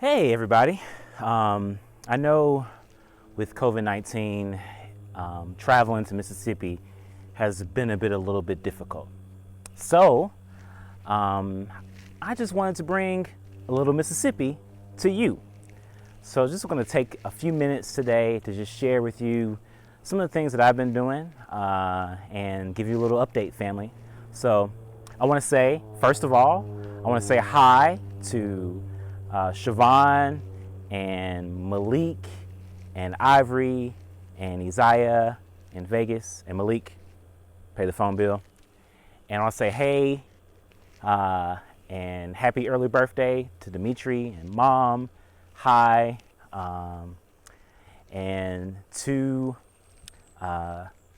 Hey everybody. I know with COVID-19, traveling to Mississippi has been a little bit difficult. So um, I just wanted to bring a little Mississippi to you. So just going to take a few minutes today to just share with you some of the things that I've been doing and give you a little update, family. So I want to say, first of all, I want to say hi to Siobhan and Malik and Ivory and Isaiah in Vegas, and Malik, pay the phone bill. And I'll say hey and happy early birthday to Dimitri and Mom. Hi. And to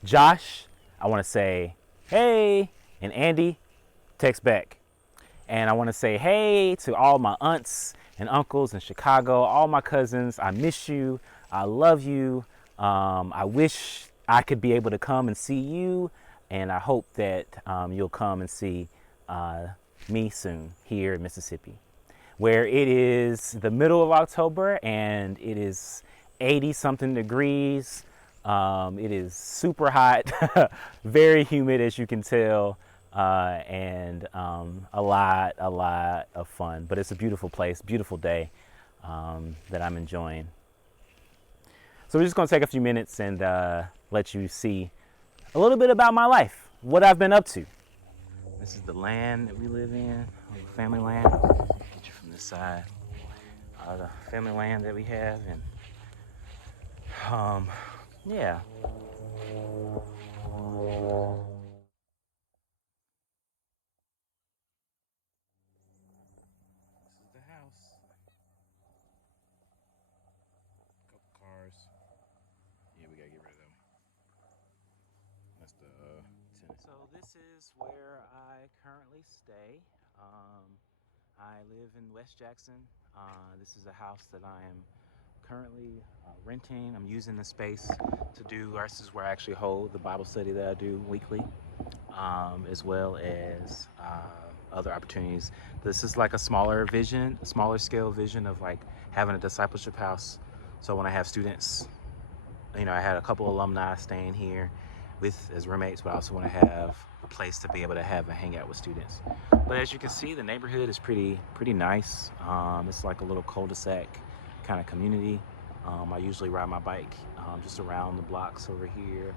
Josh, I want to say hey, and Andy, text back. And I want to say hey to all my aunts and uncles in Chicago, all my cousins. I miss you. I love you. I wish I could be able to come and see you, and I hope that you'll come and see me soon here in Mississippi, where it is the middle of October and it is 80 something degrees. It is super hot, very humid as you can tell. And a lot of fun. But it's a beautiful place, beautiful day that I'm enjoying. So we're just going to take a few minutes and let you see a little bit about my life, what I've been up to. This is the land that we live in, family land. Get you from this side. The family land that we have, and yeah. The house. Couple cars. Yeah, we gotta get rid of them. That's the tenant. So this is where I currently stay. I live in West Jackson. This is a house that I am currently renting. I'm using the space to do. This is where I actually hold the Bible study that I do weekly, as well as other opportunities. This is like a smaller vision, a smaller scale vision of like having a discipleship house. So when I have students, you know, I had a couple alumni staying here with as roommates, but I also want to have a place to be able to have a hangout with students. But as you can see, the neighborhood is pretty nice. It's like a little cul-de-sac kind of community. I usually ride my bike just around the blocks over here.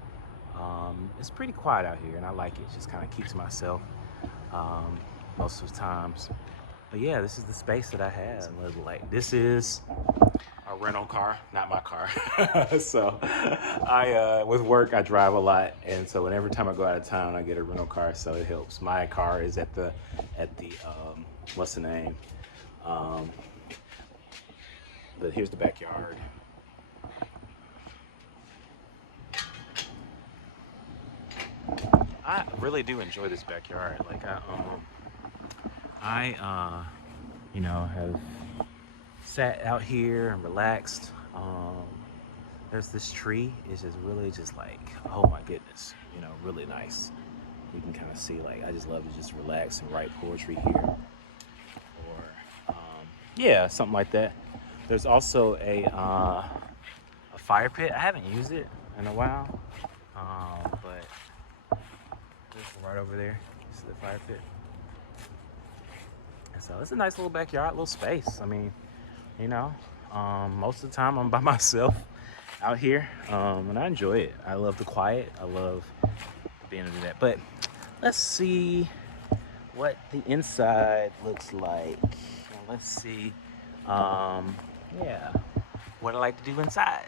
It's pretty quiet out here, and I like it. It just kind of keeps myself most of the times. But yeah, this is the space that I have. Like, this is a rental car, not my car. So I with work I drive a lot, and so whenever time I go out of town I get a rental car, so it helps. My car is at the what's the name, but here's the backyard. I really do enjoy this backyard. Like I you know, have sat out here and relaxed. There's this tree. It's just really just like, oh my goodness, you know, really nice. You can kind of see, like, I just love to just relax and write poetry here, or yeah, something like that. There's also a fire pit. I haven't used it in a while, but just right over there, this is the fire pit. And so it's a nice little backyard, little space. I mean, you know, most of the time I'm by myself out here, and I enjoy it. I love the quiet. I love being able to do that. But let's see what the inside looks like. Let's see, yeah, what I like to do inside.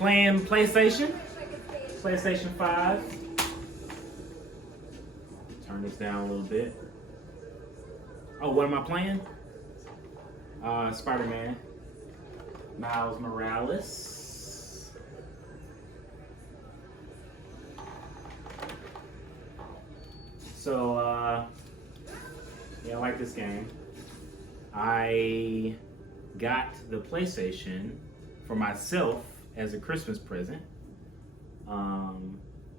playing PlayStation 5. Turn this down a little bit. Oh, what am I playing? Spider-Man. Miles Morales. So, yeah, I like this game. I got the PlayStation for myself as a Christmas present.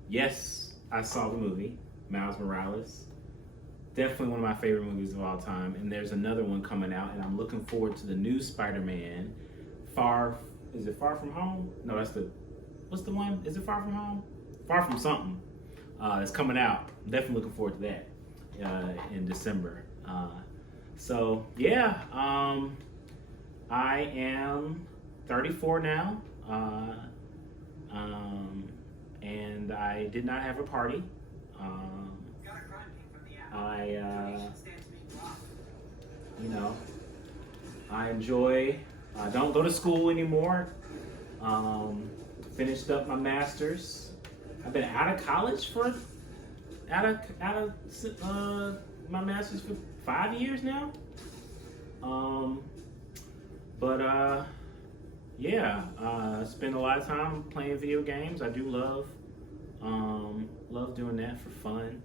Yes, I saw the movie, Miles Morales. Definitely one of my favorite movies of all time. And there's another one coming out, and I'm looking forward to the new Spider-Man. Is it Far From Home? No, what's the one? Is it Far From Home? Far From something. It's coming out. I'm definitely looking forward to that in December. So yeah, I am 34 now, and I did not have a party. I enjoy. I don't go to school anymore. Finished up my master's. I've been out of college for my master's for 5 years now. Yeah, spend a lot of time playing video games. I do love doing that for fun.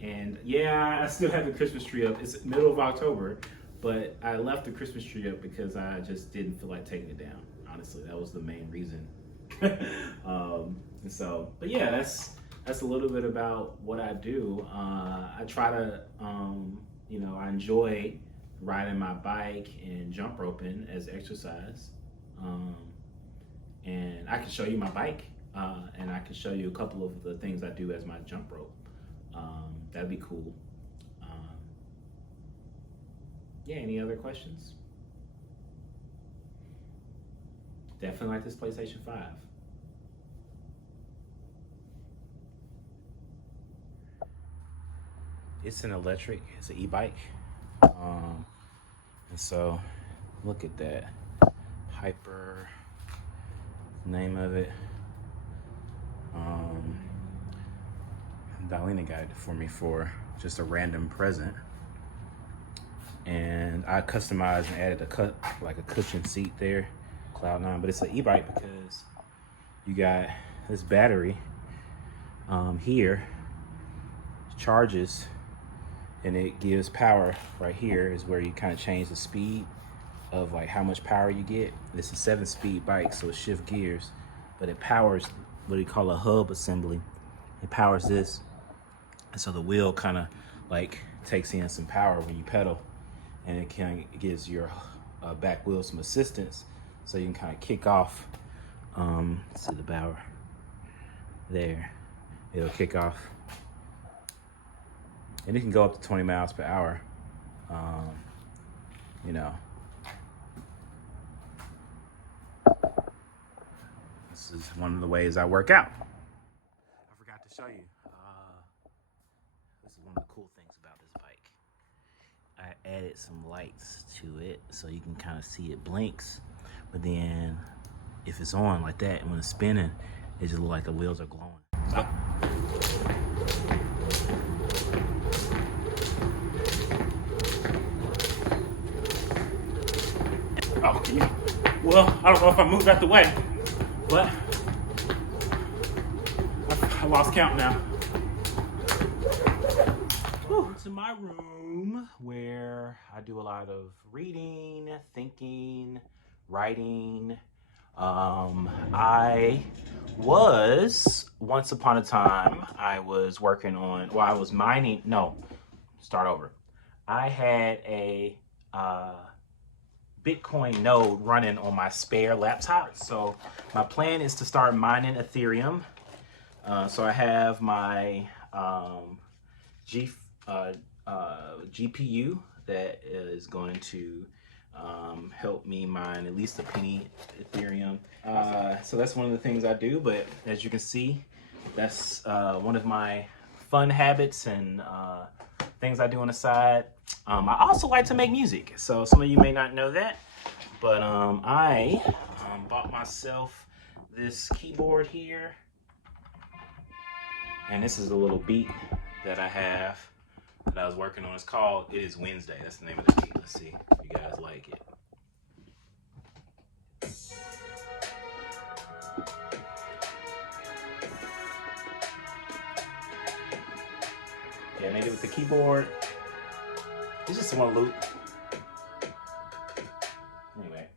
And yeah, I still have the Christmas tree up. It's middle of October, but I left the Christmas tree up because I just didn't feel like taking it down. Honestly, that was the main reason. But yeah, that's a little bit about what I do. I try to, I enjoy riding my bike and jump roping as exercise. And I can show you my bike, and I can show you a couple of the things I do as my jump rope. That'd be cool. Yeah, any other questions? Definitely like this PlayStation 5. It's an electric, it's an e-bike. And so, look at that. Hyper, name of it. Darlene got it for me for just a random present. And I customized and added a cushion seat there, Cloud9, but it's an e-bike because you got this battery here, charges, and it gives power. Right here is where you kind of change the speed of like how much power you get. This is a 7-speed bike, so it shifts gears, but it powers what you call a hub assembly. It powers this, and so the wheel kind of like takes in some power when you pedal, and it gives your back wheel some assistance, so you can kind of kick off. See the power there. It'll kick off, and it can go up to 20 miles per hour. This is one of the ways I work out. I forgot to show you. This is one of the cool things about this bike. I added some lights to it so you can kind of see it blinks, but then if it's on like that and when it's spinning, it just looks like the wheels are glowing. So, well, I don't know if I moved out the way, but I lost count now. Whew. To my room where I do a lot of reading, thinking, writing. I was, once upon a time, I was working on, I was mining, start over. I had a Bitcoin node running on my spare laptop. So my plan is to start mining Ethereum. So I have my GPU that is going to help me mine at least a penny Ethereum. So that's one of the things I do, but as you can see, that's one of my fun habits and things I do on the side. I also like to make music. So some of you may not know that, but I bought myself this keyboard here. And this is a little beat that I have that I was working on. It's called It Is Wednesday. That's the name of the beat. Let's see if you guys like it. Yeah, I made it with the keyboard. It's just one loop. Anyway,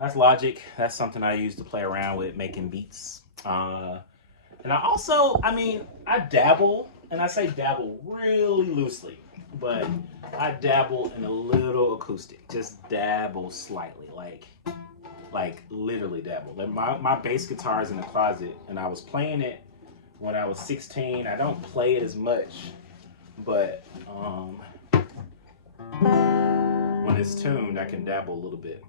that's Logic. That's something I use to play around with making beats. And I also, I dabble, and I say dabble really loosely, but I dabble in a little acoustic. Just dabble slightly, like literally dabble. Like my bass guitar is in the closet, and I was playing it when I was 16. I don't play it as much, but when it's tuned, I can dabble a little bit.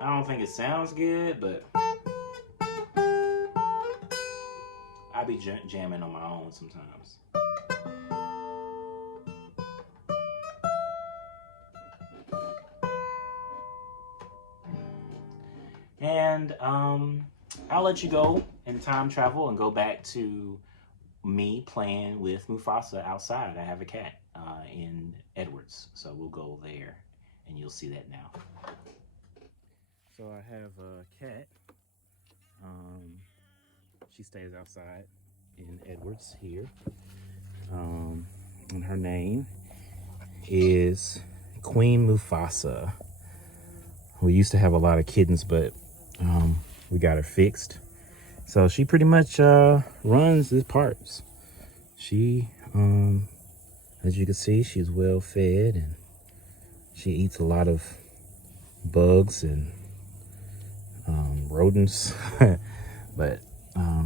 I don't think it sounds good, but I be jamming on my own sometimes. And I'll let you go and time travel and go back to me playing with Mufasa outside. I have a cat in Edwards, so we'll go there and you'll see that now. So I have a cat. She stays outside in Edwards here. And her name is Queen Mufasa. We used to have a lot of kittens, but we got her fixed. So she pretty much runs these parts. She, as you can see, she's well fed and she eats a lot of bugs and rodents. But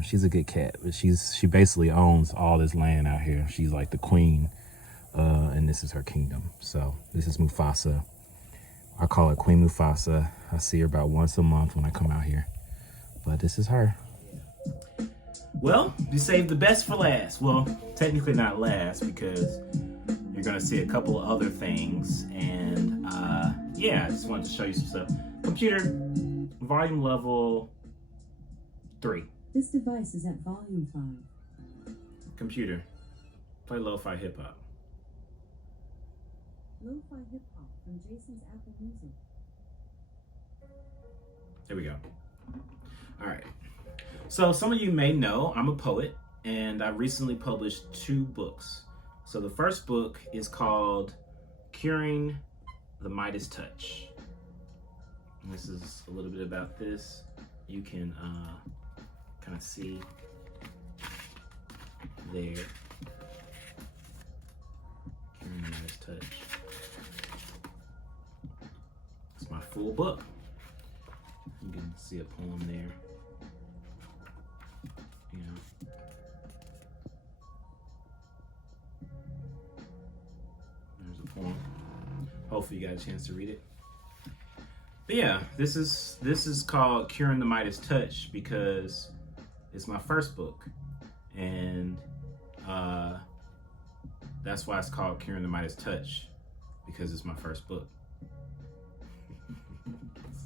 she's a good cat. But she basically owns all this land out here. She's like the queen, and this is her kingdom. So this is Mufasa. I call it Queen Mufasa. I see her about once a month when I come out here. But this is her. Well, you saved the best for last. Well, technically not last, because you're gonna see a couple of other things. And yeah, I just wanted to show you some stuff. Computer, volume level 3. This device is at volume 5. Computer, play lo-fi hip-hop. Lo-fi hip-hop from Jason's Apple Music. There we go. All right. So some of you may know I'm a poet, and I recently published 2 books. So the first book is called Curing the Midas Touch. And this is a little bit about this. You can kind of see there. Curing the Midas Touch. It's my full book. You can see a poem there. You know. There's a poem. Hopefully you got a chance to read it. But yeah, this is called Curing the Midas Touch because it's my first book. And that's why it's called Curing the Midas Touch, because it's my first book.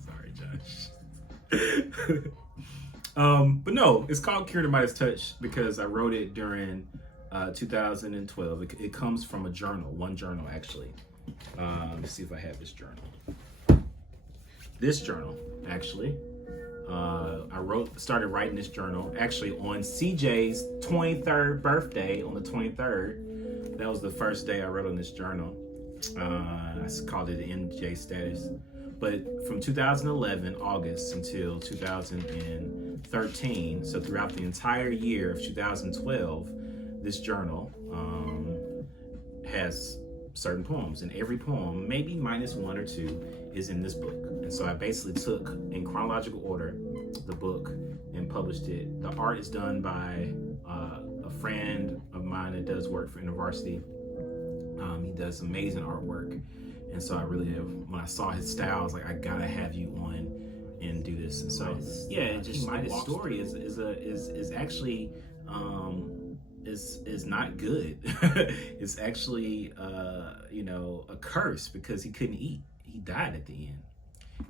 Sorry, Josh. But no, it's called Cure the Midas Touch because I wrote it during 2012. It comes from a journal, one journal actually. Let's see if I have this journal. This journal, actually. I started writing this journal actually on CJ's 23rd birthday, on the 23rd. That was the first day I wrote on this journal. I called it the NJ status. But from 2011, August, until 2013, so throughout the entire year of 2012, this journal has certain poems, and every poem, maybe minus 1 or 2, is in this book. And so I basically took, in chronological order, the book and published it. The art is done by a friend of mine that does work for InterVarsity. He does amazing artwork. And so I really, when I saw his style, I was like, I gotta have you on and do this. And so yeah, just Midas' story is actually is not good. It's actually you know, a curse, because he couldn't eat. He died at the end.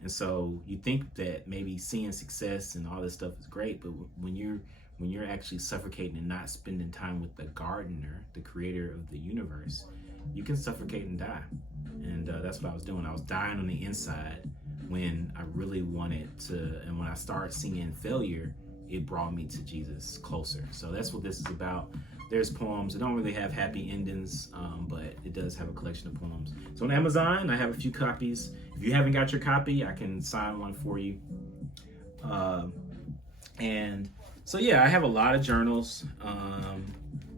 And so you think that maybe seeing success and all this stuff is great, but when you're actually suffocating and not spending time with the gardener, the creator of the universe, you can suffocate and die. And that's what I was doing. I was dying on the inside when I really wanted to, and when I started seeing failure, it brought me to Jesus closer. So that's what this is about. There's poems. They don't really have happy endings, but it does have a collection of poems. So on Amazon, I have a few copies. If you haven't got your copy, I can sign one for you. And so yeah, I have a lot of journals.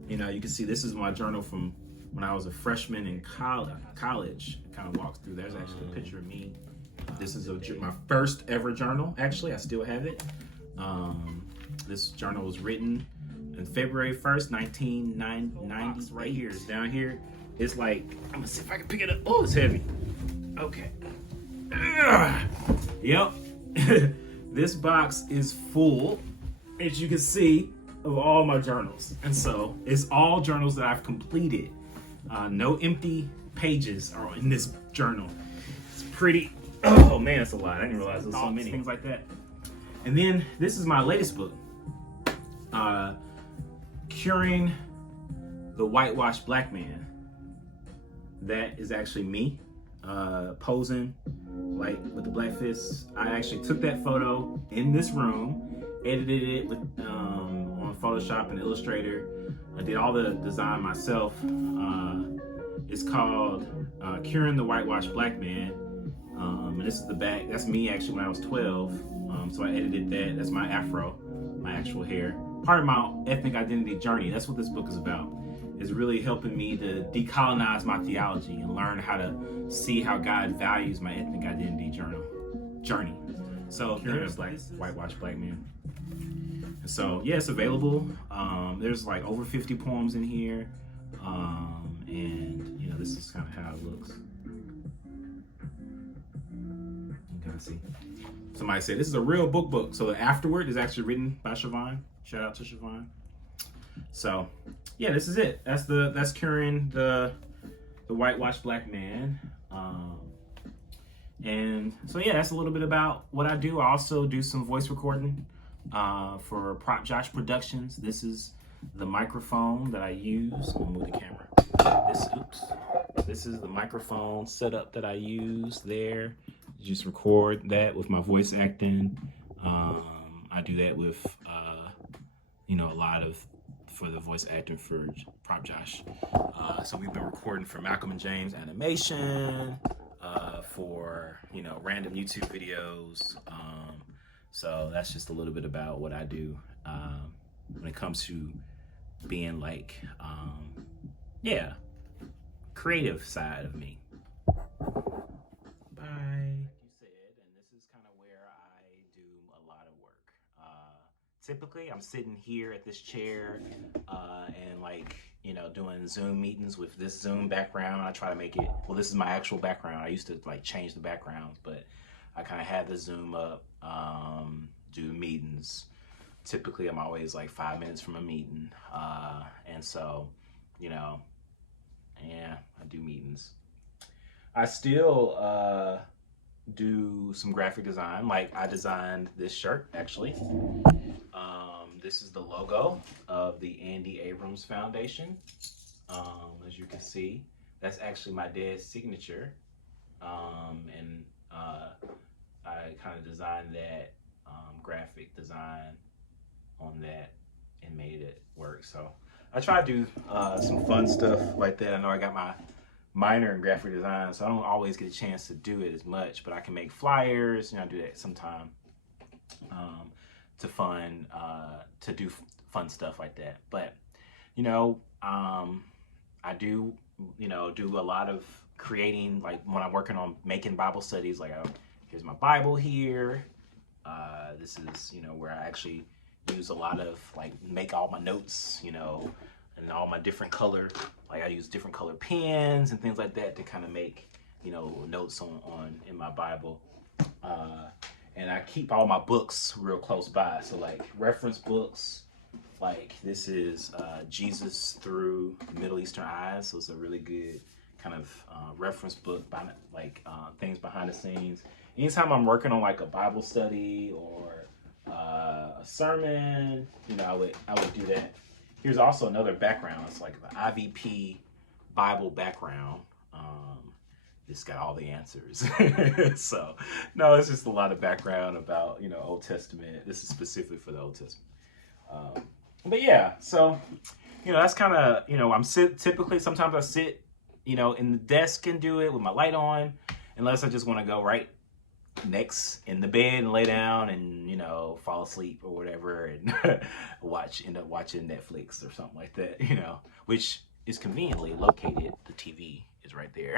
You know, you can see this is my journal from when I was a freshman in college. It kind of walks through. There's actually a picture of me. This is my first ever journal. Actually, I still have it. This journal was written on February 1st, 1990. Right here, it's down here. It's like, I'm gonna see if I can pick it up. Oh, it's heavy. Okay. Yep. This box is full, as you can see, of all my journals. And so it's all journals that I've completed. No empty pages are in this journal. It's pretty, oh man, it's a lot. I didn't realize there was so many things like that. And then this is my latest book, Curing the Whitewashed Black Man. That is actually me posing like with the black fists. I actually took that photo in this room, edited it with on Photoshop and Illustrator. I did all the design myself. It's called Curing the Whitewashed Black Man. And this is the back. That's me actually when I was 12. So I edited that. That's my afro, my actual hair. Part of my ethnic identity journey. That's what this book is about. Is really helping me to decolonize my theology and learn how to see how God values my ethnic identity journey. So there's like whitewashed black man. And so yeah, it's available. There's like over 50 poems in here. And you know, this is kind of how it looks. You can see. Somebody said this is a real book. So the afterword is actually written by Siobhan. Shout out to Siobhan. So yeah, this is it. That's Curing the Whitewashed Black Man. And so yeah, that's a little bit about what I do. I also do some voice recording for Prop Josh Productions. This is the microphone that I use. I'll move the camera. This is the microphone setup that I use there. Just record that with my voice acting. I do that with you know, a lot of for the voice acting for Prop Josh. So we've been recording for Malcolm and James animation, for, you know, random YouTube videos. So that's just a little bit about what I do when it comes to being like, yeah, creative side of me. Bye. You said, and this is kind of where I do a lot of work. Typically, I'm sitting here at this chair and like, you know, doing Zoom meetings with this Zoom background. I try to make it, well, this is my actual background. I used to like change the backgrounds, but I kind of had the Zoom up, do meetings. Typically, I'm always like 5 minutes from a meeting. And so, you know, yeah, I do meetings. I still do some graphic design. Like I designed this shirt actually. This is the logo of the Andy Abrams Foundation. As you can see, that's actually my dad's signature. And I kind of designed that graphic design on that and made it work. So I try to do some fun stuff like that. I know I got my minor in graphic design, so I don't always get a chance to do it as much, but I can make flyers, you know, I do that sometime to do fun stuff like that. But, you know, I do, you know, do a lot of creating, like when I'm working on making Bible studies, like here's my Bible here. This is, you know, where I actually use a lot of, like, make all my notes, you know, and all my different color, like I use different color pens and things like that to kind of make notes on in my Bible. And I keep all my books real close by. So like reference books, like this is Jesus Through Middle Eastern Eyes. So it's a really good kind of reference book by things behind the scenes. Anytime I'm working on like a Bible study or a sermon, I would do that. Here's also another background. It's like the IVP Bible background. It's got all the answers. So, no, it's just a lot of background about, Old Testament. This is specifically for the Old Testament. But yeah, so, that's kind of, typically, sometimes I sit, in the desk and do it with my light on, unless I just want to go right next in the bed and lay down and, fall asleep or whatever and end up watching Netflix or something like that, which is conveniently located. The TV is right there.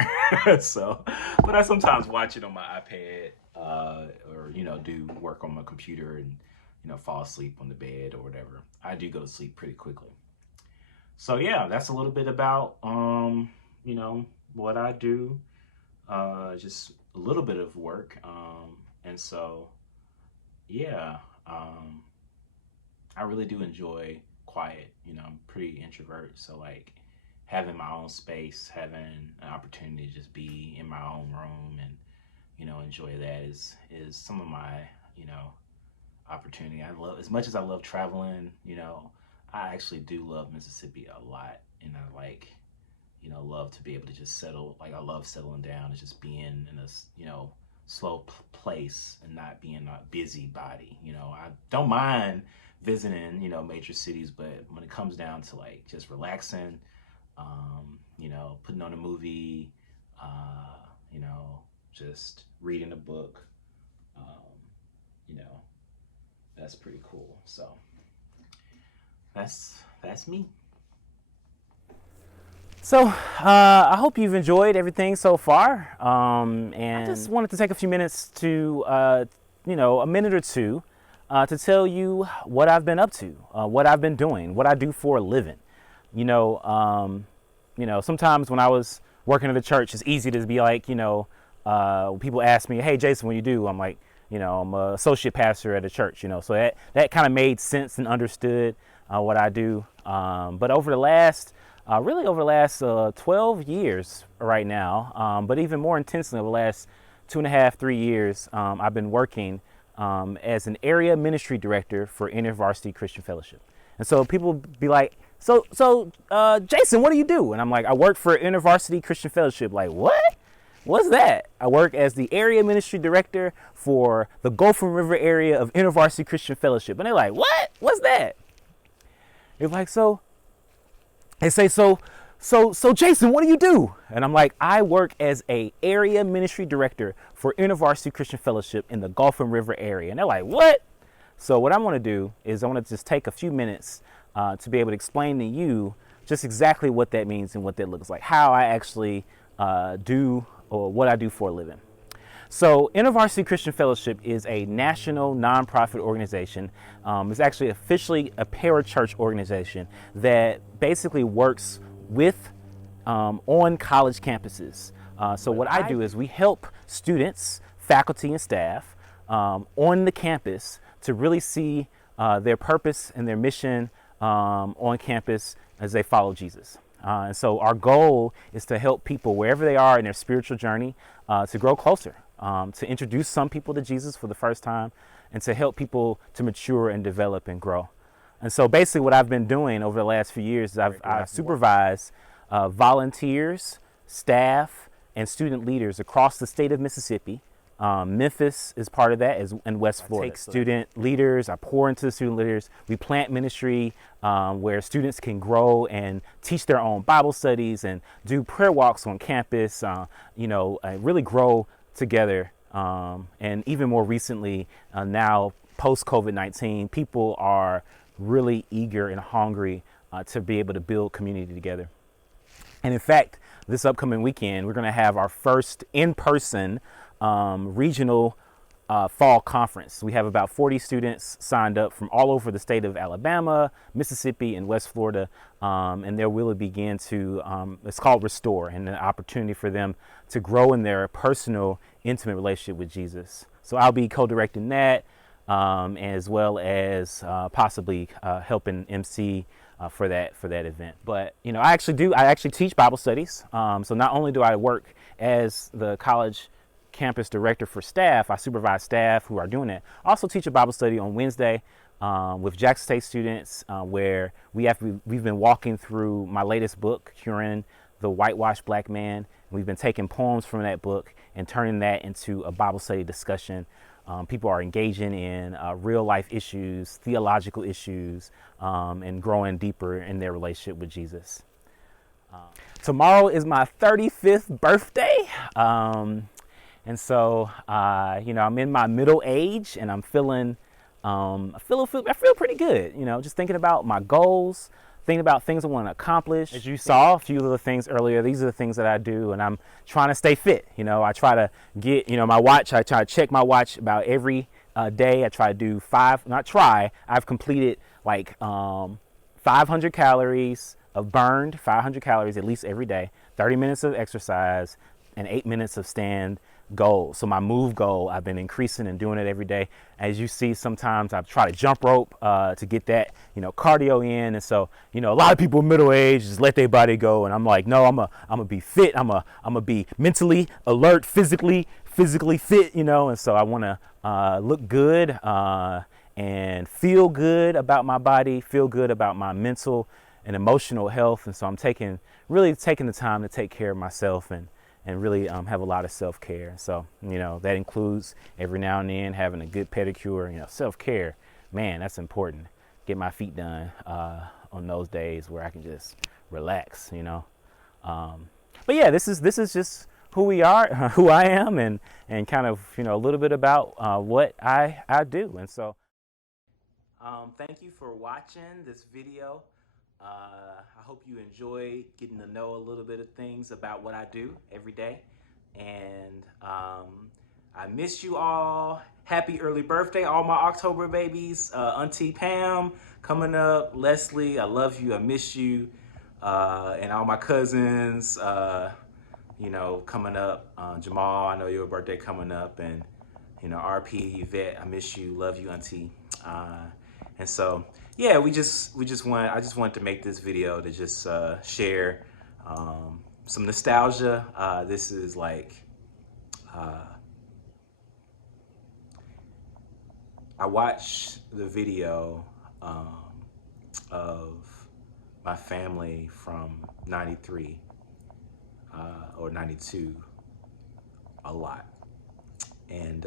So, but I sometimes watch it on my iPad, or, do work on my computer and, fall asleep on the bed or whatever. I do go to sleep pretty quickly. So yeah, that's a little bit about, what I do, just a little bit of work. And so, yeah, I really do enjoy quiet. I'm pretty introvert. So like having my own space, having an opportunity to just be in my own room and, enjoy that is some of my, opportunity. I love, as much as I love traveling, I actually do love Mississippi a lot. And I like, love to be able to just settle. Like I love settling down and just being in a, slow place and not being a busybody. I don't mind visiting, major cities, but when it comes down to like just relaxing, putting on a movie, just reading a book, that's pretty cool. So that's me. So I hope you've enjoyed everything so far. And I just wanted to take a few minutes to, a minute or two to tell you what I've been up to, what I've been doing, what I do for a living. Sometimes when I was working at the church, it's easy to be like, people ask me, hey, Jason, what do you do? I'm like, I'm an associate pastor at a church, so that kind of made sense and understood what I do. But over the last 12 years right now, but even more intensely over the last 2.5, 3 years, I've been working as an area ministry director for InterVarsity Christian Fellowship. And so people be like, so Jason, what do you do? And I'm like, I work for InterVarsity Christian Fellowship. Like, what? What's that? I work as the area ministry director for the Gulf and River area of InterVarsity Christian Fellowship. And they're like, what? What's that? They're like, they say, so Jason, what do you do? And I'm like, I work as a area ministry director for InterVarsity Christian Fellowship in the Gulf and River area. And they're like, what? So what I want to do is I want to just take a few minutes to be able to explain to you just exactly what that means and what that looks like, how I actually do or what I do for a living. So InterVarsity Christian Fellowship is a national nonprofit organization. It's actually officially a parachurch organization that basically works with on college campuses. So what I do is we help students, faculty, and staff on the campus to really see their purpose and their mission on campus as they follow Jesus. And so our goal is to help people wherever they are in their spiritual journey to grow closer, to introduce some people to Jesus for the first time, and to help people to mature and develop and grow. And so basically what I've been doing over the last few years is I've supervised volunteers, staff, and student leaders across the state of Mississippi. Memphis is part of that, and West Florida. I take student leaders, I pour into the student leaders. We plant ministry where students can grow and teach their own Bible studies and do prayer walks on campus, really grow together. And even more recently, now post-COVID-19, people are really eager and hungry to be able to build community together. And in fact, this upcoming weekend, we're going to have our first in-person regional fall conference. We have about 40 students signed up from all over the state of Alabama, Mississippi, and West Florida. And there will begin to, it's called Restore, and an opportunity for them to grow in their personal, intimate relationship with Jesus. So I'll be co-directing that, as well as possibly helping MC for that event. But I actually teach Bible studies. So not only do I work as the college campus director for staff, I supervise staff who are doing it. I also teach a Bible study on Wednesday with Jackson State students, where we've been walking through my latest book, Curing the Whitewashed Black Man. We've been taking poems from that book and turning that into a Bible study discussion. People are engaging in real life issues, theological issues, and growing deeper in their relationship with Jesus. Tomorrow is my 35th birthday. And so, I'm in my middle age, and I'm I feel pretty good, just thinking about my goals, thinking about things I want to accomplish. As you saw a few of the things earlier, these are the things that I do, and I'm trying to stay fit. I try to get, my watch, I try to check my watch about every day. I try to do I've completed like 500 calories of burned 500 calories at least every day, 30 minutes of exercise, and 8 minutes of stand goal. So my move goal, I've been increasing and doing it every day. As you see, sometimes I try to jump rope to get that, cardio in. And so, a lot of people middle age just let their body go. And I'm like, no, I'm gonna be fit. I'm gonna be mentally alert, physically fit, And so I want to look good and feel good about my body, feel good about my mental and emotional health. And so I'm really taking the time to take care of myself and really have a lot of self-care. So, that includes every now and then having a good pedicure. Self-care, man, that's important. Get my feet done on those days where I can just relax, But yeah, this is just who we are, who I am, and kind of, a little bit about what I do. And so, thank you for watching this video. I hope you enjoy getting to know a little bit of things about what I do every day. And I miss you all. Happy early birthday, all my October babies. Auntie Pam coming up. Leslie, I love you. I miss you. And all my cousins, coming up. Jamal, I know your birthday coming up. And, RP, Yvette, I miss you. Love you, Auntie. And so, yeah, I just wanted to make this video to just share some nostalgia. This is like, I watched the video of my family from 93 or 92 a lot. And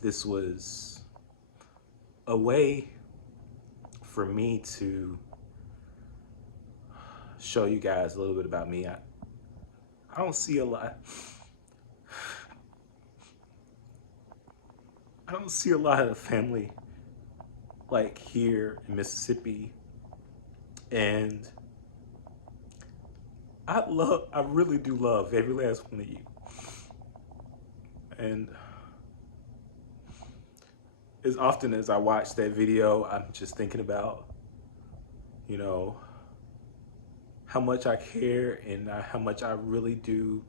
this was a way for me to show you guys a little bit about me. I don't see a lot. I don't see a lot of the family like here in Mississippi, and I really do love every last one of you. And as often as I watch that video, I'm just thinking about, how much I care and how much I really do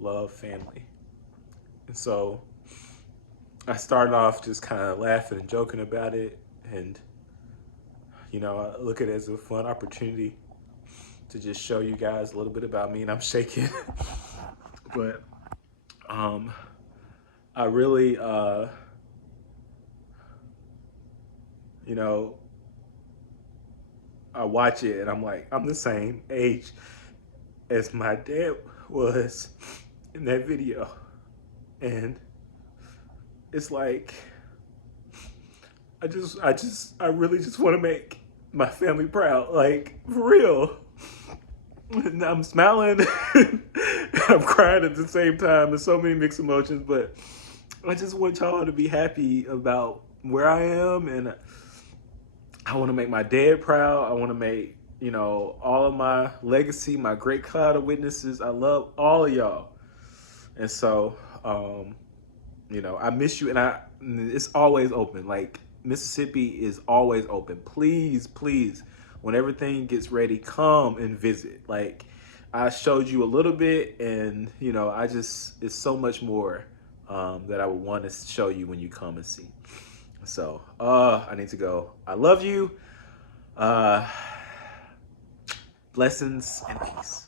love family. And so I started off just kind of laughing and joking about it. And, I look at it as a fun opportunity to just show you guys a little bit about me, and I'm shaking. But I really, I watch it and I'm like, I'm the same age as my dad was in that video. And it's like, I really just want to make my family proud, like, for real. And I'm smiling and I'm crying at the same time. There's so many mixed emotions, but I just want y'all to be happy about where I am, and I want to make my dad proud. I want to make, all of my legacy, my great cloud of witnesses. I love all of y'all. And so, You know, I miss you, and it's always open. Like Mississippi is always open. Please, please, when everything gets ready, come and visit. Like I showed you a little bit, and you know, I just it's so much more that I would want to show you when you come and see. So, I need to go. I love you. Uh, blessings and peace.